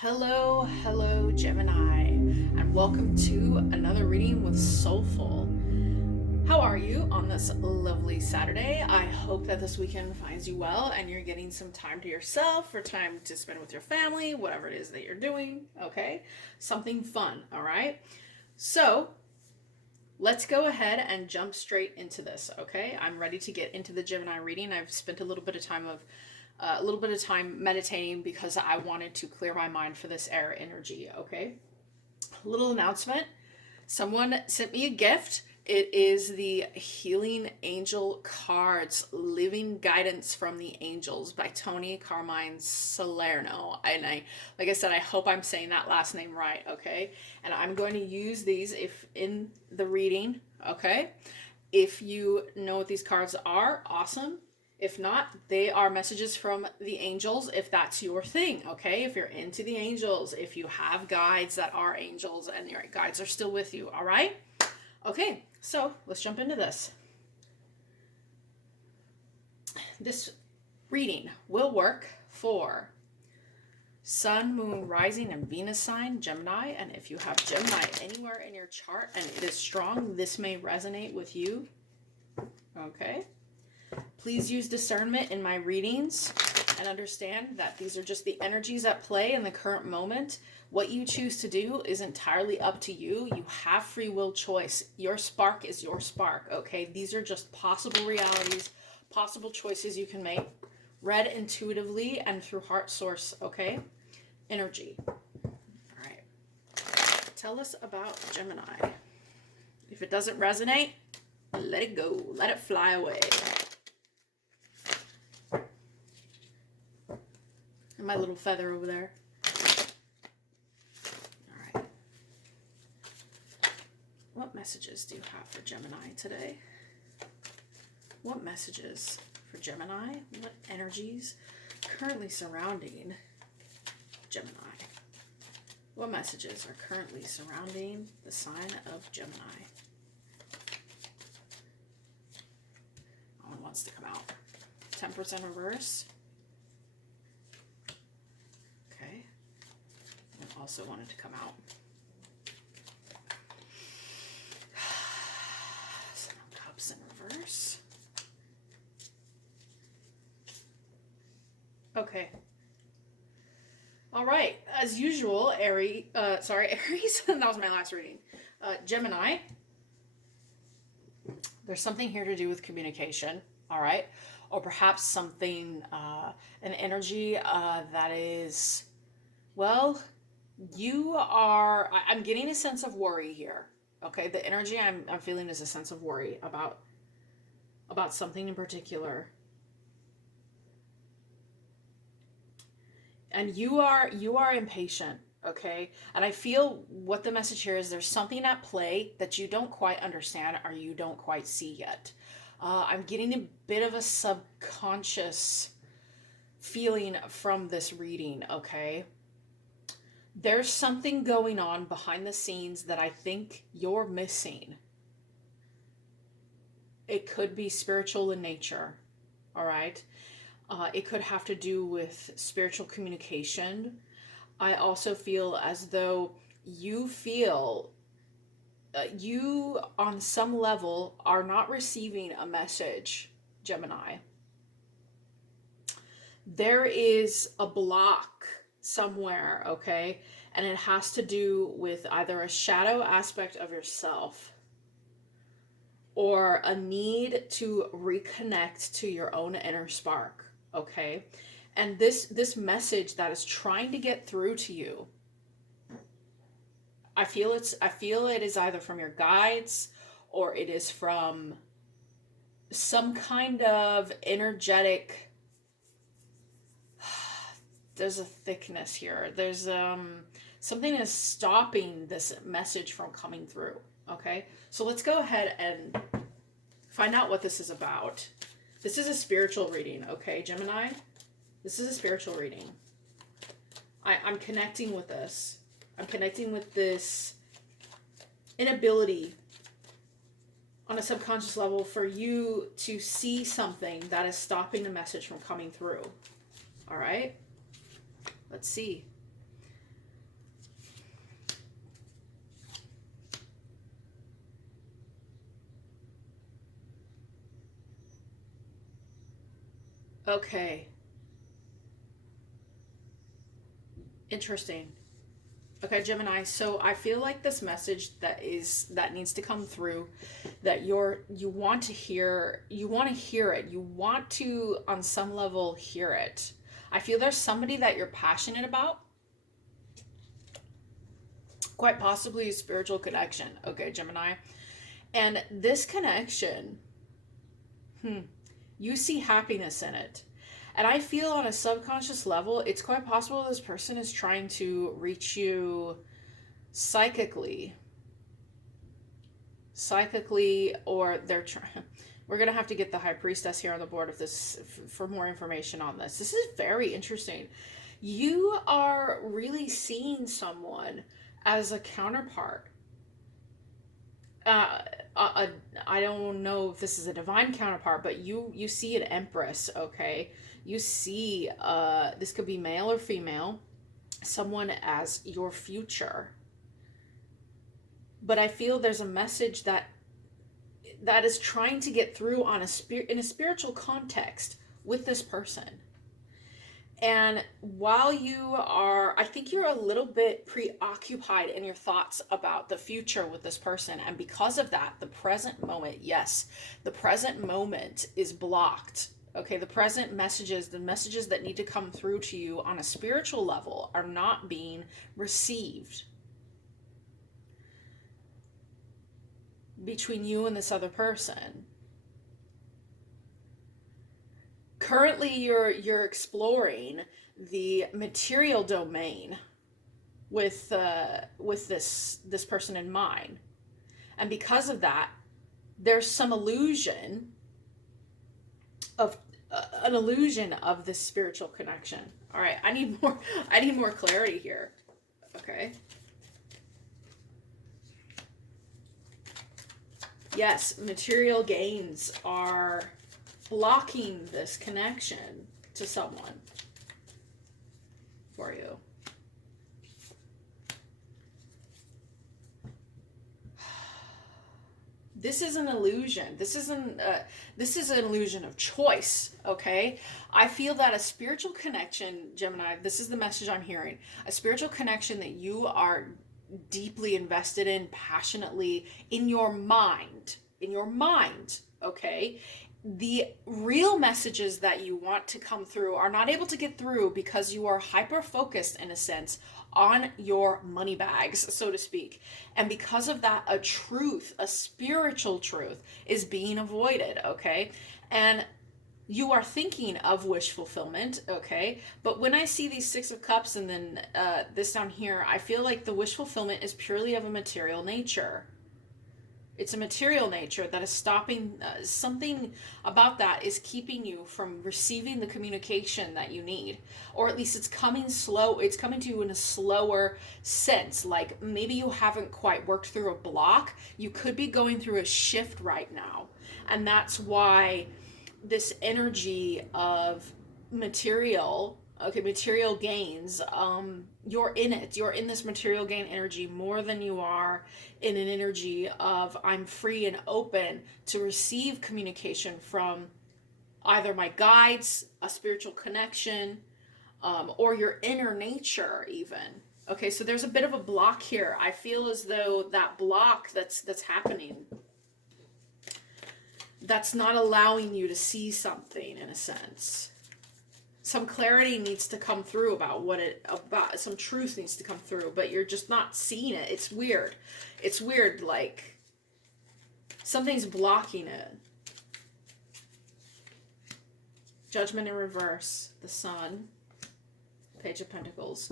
Hello, hello, Gemini, and welcome to another reading with Soulful. How are you on this lovely Saturday? I hope that this weekend finds you well and you're getting some time to yourself or time to spend with your family, whatever it is that you're doing, okay? Something fun, all right? So, let's go ahead and jump straight into this, okay? I'm ready to get into the Gemini reading. I've spent a little bit of time meditating because I wanted to clear my mind for this air energy, okay? Little announcement. Someone sent me a gift. It is the Healing Angel Cards, Living Guidance from the Angels by Tony Carmine Salerno. And like I said, I hope I'm saying that last name right, okay? And I'm going to use these if in the reading, okay? If you know what these cards are, awesome. If not, they are messages from the angels if that's your thing, okay? If you're into the angels, if you have guides that are angels and your guides are still with you, all right? Okay, so let's jump into this. This reading will work for Sun, Moon, Rising, and Venus sign, Gemini. And if you have Gemini anywhere in your chart and it is strong, this may resonate with you, okay? Please use discernment in my readings and understand that these are just the energies at play in the current moment. What you choose to do is entirely up to you. You have free will choice. Your spark is your spark, okay? These are just possible realities, possible choices you can make, read intuitively and through heart source, okay? Energy. All right. Tell us about Gemini. If it doesn't resonate, let it go. Let it fly away. And my little feather over there. All right. What messages do you have for Gemini today? What messages for Gemini? What energies currently surrounding Gemini? What messages are currently surrounding the sign of Gemini? Oh, it wants to come out. 10% reverse. Okay. It also wanted to come out. Seven of Cups in reverse. Okay. All right. As usual, Aries. That was my last reading. Gemini. There's something here to do with communication. All right. Or perhaps something, an energy that is, well, I'm getting a sense of worry here. Okay. The energy I'm feeling is a sense of worry about something in particular. And you are impatient, okay? And I feel what the message here is, there's something at play that you don't quite understand or you don't quite see yet. I'm getting a bit of a subconscious feeling from this reading, okay? There's something going on behind the scenes that I think you're missing. It could be spiritual in nature, all right? It could have to do with spiritual communication. I also feel as though you feel you on some level are not receiving a message, Gemini. There is a block somewhere, okay? And it has to do with either a shadow aspect of yourself or a need to reconnect to your own inner spark, okay? And this message that is trying to get through to you, I feel it is either from your guides or it is from some kind of energetic, there's a thickness here. There's something is stopping this message from coming through, okay? So let's go ahead and find out what this is about. This is a spiritual reading, okay, Gemini? This is a spiritual reading. I'm connecting with this. I'm connecting with this inability on a subconscious level for you to see something that is stopping the message from coming through. All right? Let's see. Okay. Interesting. Okay, Gemini. So I feel like this message that needs to come through, that you want to hear, it. You want to, on some level, hear it. I feel there's somebody that you're passionate about, quite possibly a spiritual connection. Okay, Gemini. And this connection, you see happiness in it. And I feel on a subconscious level, it's quite possible this person is trying to reach you psychically, or they're trying. We're gonna have to get the High Priestess here on the board of this for more information on this. This is very interesting. You are really seeing someone as a counterpart. I don't know if this is a divine counterpart, but you see an Empress. Okay, you see this could be male or female, someone as your future. But I feel there's a message that is trying to get through in a spiritual context with this person. And while I think you're a little bit preoccupied in your thoughts about the future with this person. And because of that, the present moment is blocked. Okay, the messages that need to come through to you on a spiritual level are not being received between you and this other person. Currently, you're exploring the material domain with this person in mind, and because of that, there's some illusion of this spiritual connection. All right, I need more clarity here. Okay. Yes, material gains are blocking this connection to someone for you. This is an illusion. This is an illusion of choice, okay? I feel that a spiritual connection, Gemini, this is the message I'm hearing. A spiritual connection that you are deeply invested in, passionately, in your mind, okay? The real messages that you want to come through are not able to get through because you are hyper focused, in a sense, on your money bags, so to speak. And because of that, a spiritual truth is being avoided, okay? And you are thinking of wish fulfillment, okay? But when I see these Six of Cups and then this down here, I feel like the wish fulfillment is purely of a material nature. It's a material nature that is stopping, something about that is keeping you from receiving the communication that you need. Or at least it's coming slow. It's coming to you in a slower sense. Like maybe you haven't quite worked through a block. You could be going through a shift right now. And that's why this energy of material gains, you're in this material gain energy more than you are in an energy of I'm free and open to receive communication from either my guides, a spiritual connection, or your inner nature even. Okay, so there's a bit of a block here. I feel as though that block that's happening, that's not allowing you to see something, in a sense. Some clarity needs to come through about some truth needs to come through, but you're just not seeing it. It's weird. Like something's blocking it. Judgment in reverse, the Sun, Page of Pentacles.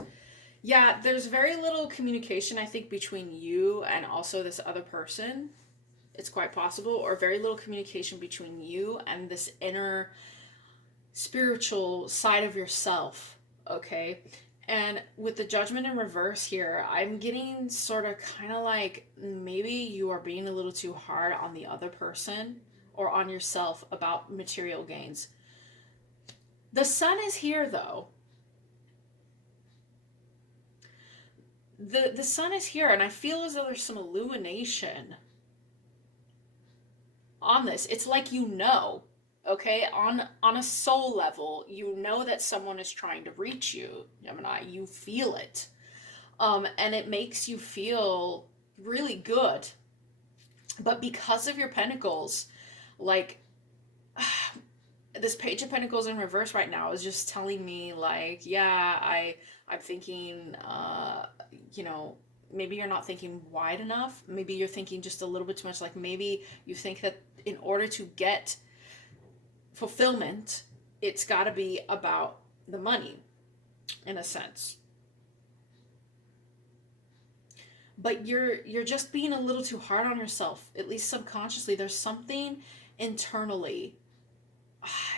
Yeah, there's very little communication, I think, between you and also this other person. It's quite possible, or very little communication between you and this inner spiritual side of yourself, okay? And with the Judgment in reverse here, I'm getting sort of kind of like maybe you are being a little too hard on the other person or on yourself about material gains. The Sun is here though. The Sun is here, and I feel as though there's some illumination on this. It's like okay? On a soul level, you know that someone is trying to reach you, Gemini. You feel it. And it makes you feel really good. But because of your pentacles, like this page of pentacles in reverse right now is just telling me like, yeah, I'm thinking you know, maybe you're not thinking wide enough. Maybe you're thinking just a little bit too much. Like maybe you think that in order to get fulfillment, it's got to be about the money in a sense. But you're just being a little too hard on yourself, at least subconsciously. There's something internally.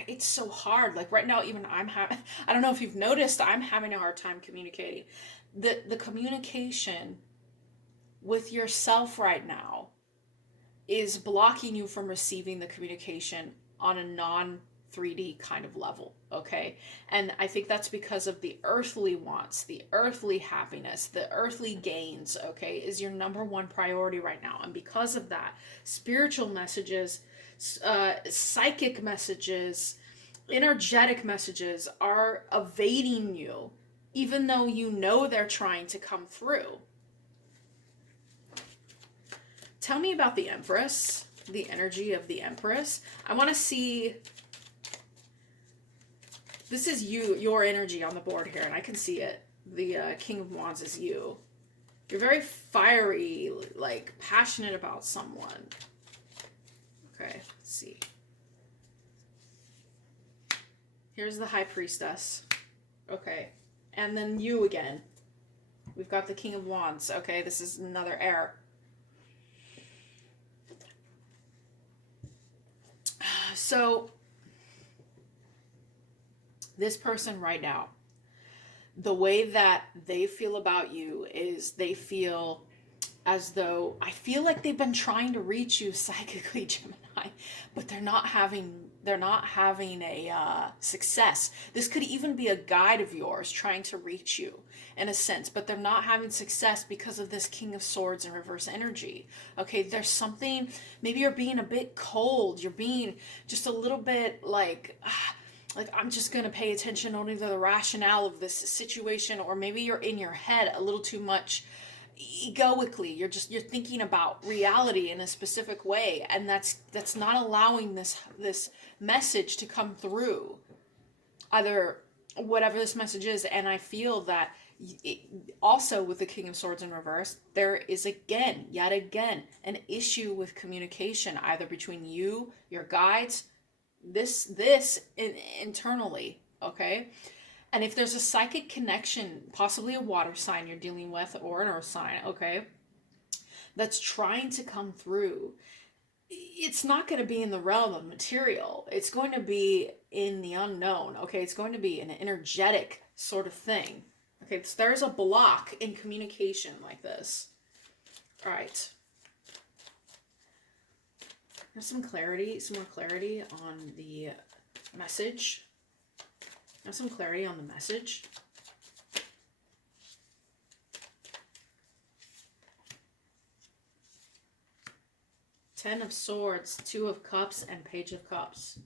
It's so hard. Like right now, even I'm having, I don't know if you've noticed, I'm having a hard time communicating. The communication with yourself right now is blocking you from receiving the communication on a non 3D kind of level, okay? And I think that's because of the earthly wants, the earthly happiness, the earthly gains, okay, is your number one priority right now. And because of that, spiritual messages, psychic messages, energetic messages are evading you, even though you know they're trying to come through. Tell me about the Empress, the energy of the Empress. I want to see, this is you, your energy on the board here, and I can see it. The King of Wands is you. You're very fiery, like passionate about someone. Okay, let's see. Here's the High Priestess. Okay, and then you again. We've got the King of Wands. Okay, this is another air. So, this person right now, the way that they feel about you is they feel as though, I feel like they've been trying to reach you psychically, Gemini, but they're not having a success. This could even be a guide of yours trying to reach you in a sense, but they're not having success because of this King of Swords in reverse energy. Okay, there's something, maybe you're being a bit cold, you're being just a little bit like I'm just going to pay attention only to the rationale of this situation, or maybe you're in your head a little too much egoically. You're thinking about reality in a specific way, and that's not allowing this message to come through, either whatever this message is. And I feel that also with the King of Swords in reverse, there is yet again an issue with communication, either between you, your guides, this internally, okay? And if there's a psychic connection, possibly a water sign you're dealing with, or an earth sign, okay, that's trying to come through, it's not going to be in the realm of material. It's going to be in the unknown, okay? It's going to be an energetic sort of thing. Okay, so there's a block in communication like this. All right. There's some more clarity on the message. Have some clarity on the message. Ten of Swords, Two of Cups, and Page of Cups.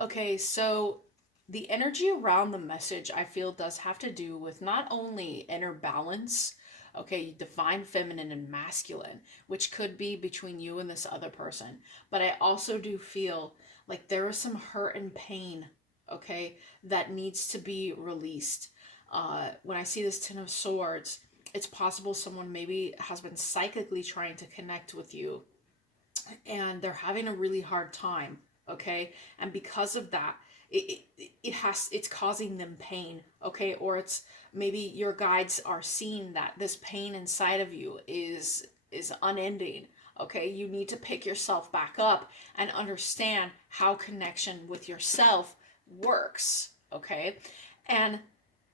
Okay, so the energy around the message, I feel, does have to do with not only inner balance, okay, divine feminine and masculine, which could be between you and this other person, but I also do feel like there is some hurt and pain, okay, that needs to be released. When I see this Ten of Swords, it's possible someone maybe has been psychically trying to connect with you, and they're having a really hard time, okay? And because of that, it's causing them pain, okay? Or it's maybe your guides are seeing that this pain inside of you is unending, okay? You need to pick yourself back up and understand how connection with yourself works, okay? And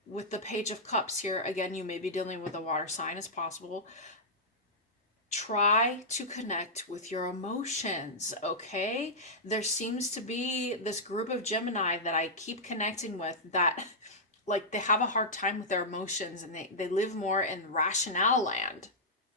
with the Page of Cups here, again, you may be dealing with a water sign as possible. Try to connect with your emotions, okay? There seems to be this group of Gemini that I keep connecting with that, like, they have a hard time with their emotions, and they live more in rationale land,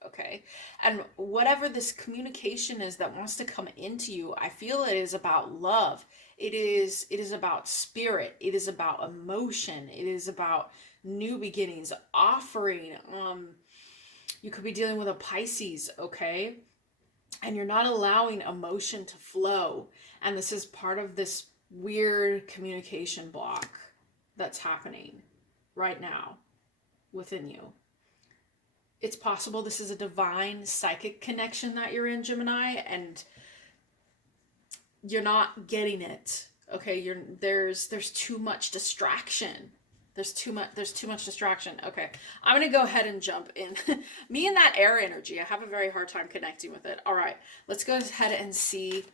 Okay. And whatever this communication is that wants to come into you, I feel it is about love. It is about spirit. It is about emotion. It is about new beginnings, offering. You could be dealing with a Pisces, okay? And you're not allowing emotion to flow. And this is part of this weird communication block that's happening right now within you. It's possible this is a divine psychic connection that you're in, Gemini, and you're not getting it. Okay, there's too much distraction. There's too much distraction. Okay, I'm gonna go ahead and jump in. Me and that air energy, I have a very hard time connecting with it. All right, let's go ahead and see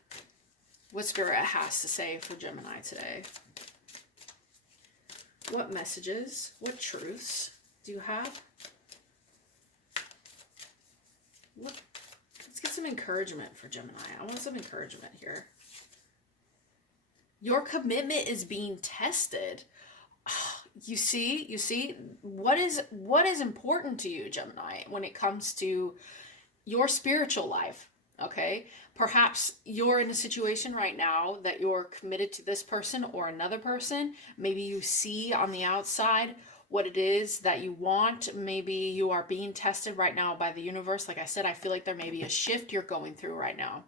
what Spirit has to say for Gemini today. What messages, what truths do you have? Let's get some encouragement for Gemini. I want some encouragement here. Your commitment is being tested. You see what is important to you, Gemini, when it comes to your spiritual life. Okay, perhaps you're in a situation right now that you're committed to this person or another person. Maybe you see on the outside what it is that you want. Maybe you are being tested right now by the universe. Like I said, I feel like there may be a shift you're going through right now.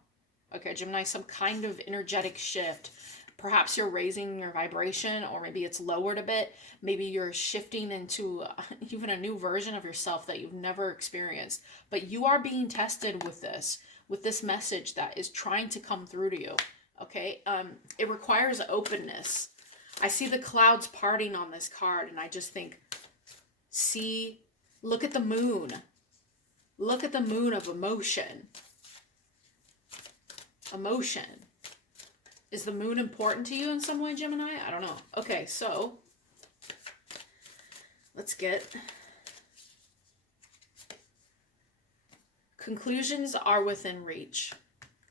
Okay, Gemini, some kind of energetic shift. Perhaps you're raising your vibration, or maybe it's lowered a bit. Maybe you're shifting into even a new version of yourself that you've never experienced. But you are being tested with this message that is trying to come through to you. Okay, it requires openness. I see the clouds parting on this card, and I just think, look at the moon. Look at the moon of emotion. Emotion. Is the moon important to you in some way, Gemini? I don't know. Okay, so let's get... Conclusions are within reach.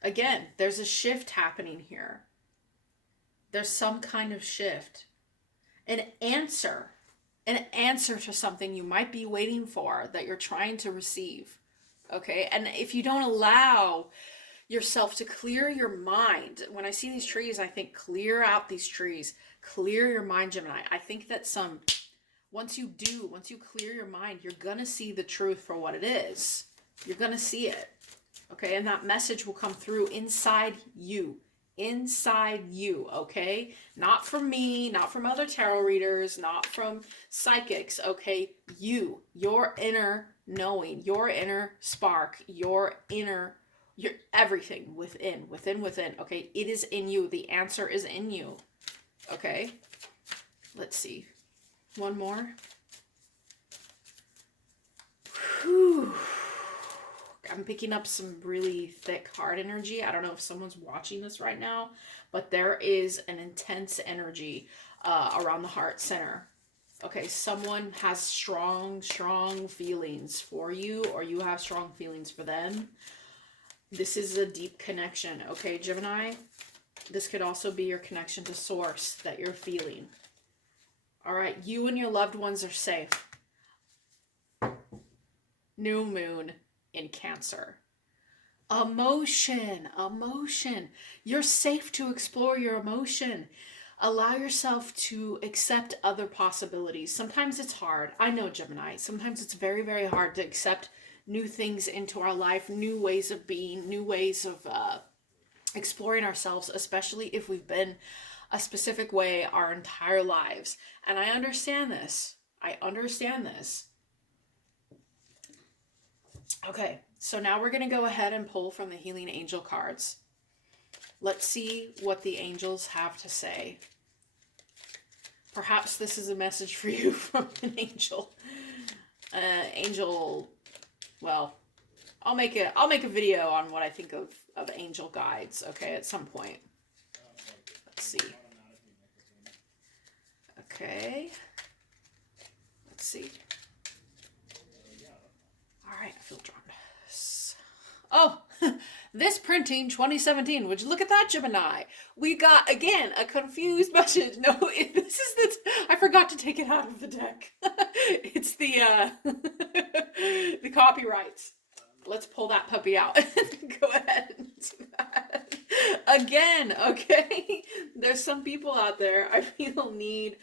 Again, there's a shift happening here. There's some kind of shift. An answer to something you might be waiting for that you're trying to receive. Okay? And if you don't allow yourself to clear your mind, when I see these trees, I think clear out these trees. Clear your mind, Gemini. I think that once you clear your mind, you're going to see the truth for what it is. You're going to see it. Okay? And that message will come through inside you. Inside you, okay? Not from me, not from other tarot readers, not from psychics, okay? Your inner knowing, your inner spark, your everything within, okay? It is in you. The answer is in you, okay? Let's see. One more. Whew. I'm picking up some really thick heart energy. I don't know if someone's watching this right now, but there is an intense energy around the heart center. Okay, someone has strong feelings for you, or you have strong feelings for them. This is a deep connection, okay, Gemini? This could also be your connection to source that you're feeling. All right, you and your loved ones are safe. New moon in Cancer. Emotion. You're safe to explore your emotion. Allow yourself to accept other possibilities. Sometimes it's hard. I know, Gemini. Sometimes it's very, very hard to accept new things into our life, new ways of being, new ways of exploring ourselves, especially if we've been a specific way our entire lives. And I understand this. Okay, so now we're going to go ahead and pull from the Healing Angel cards. Let's see what the angels have to say. Perhaps this is a message for you from an angel. Well, I'll make a video on what I think of angel guides, okay, at some point. Let's see. Okay. Let's see. All right, I feel drawn. Oh, this printing 2017. Would you look at that, Gemini? We got, again, a confused message. No, this is I forgot to take it out of the deck. It's the the copyrights. let's pull that puppy out. Go ahead and do that. Again, okay? There's some people out there I feel need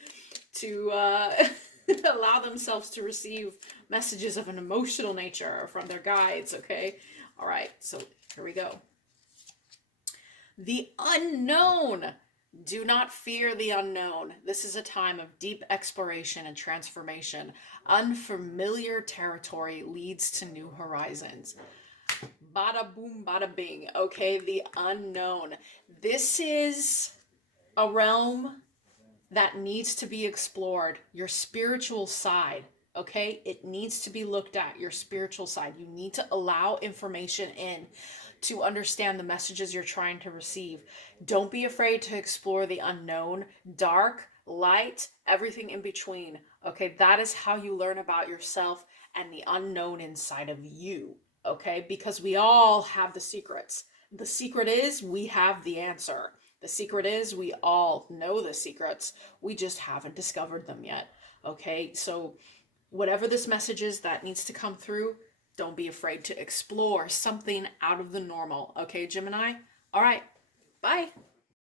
to allow themselves to receive messages of an emotional nature from their guides, okay? All right, so here we go. The unknown. Do not fear the unknown. This is a time of deep exploration and transformation. Unfamiliar territory leads to new horizons. Bada boom, bada bing. Okay, the unknown. This is a realm that needs to be explored. Your spiritual side. Okay, it needs to be looked at. Your spiritual side. You need to allow information in to understand the messages you're trying to receive. Don't be afraid to explore the unknown, dark, light, everything in between. Okay, that is how you learn about yourself and the unknown inside of you. Okay, because we all have the secrets. The secret is we have the answer. The secret is we all know the secrets. We just haven't discovered them yet. Okay, so whatever this message is that needs to come through, don't be afraid to explore something out of the normal. Okay, Gemini? All right. Bye.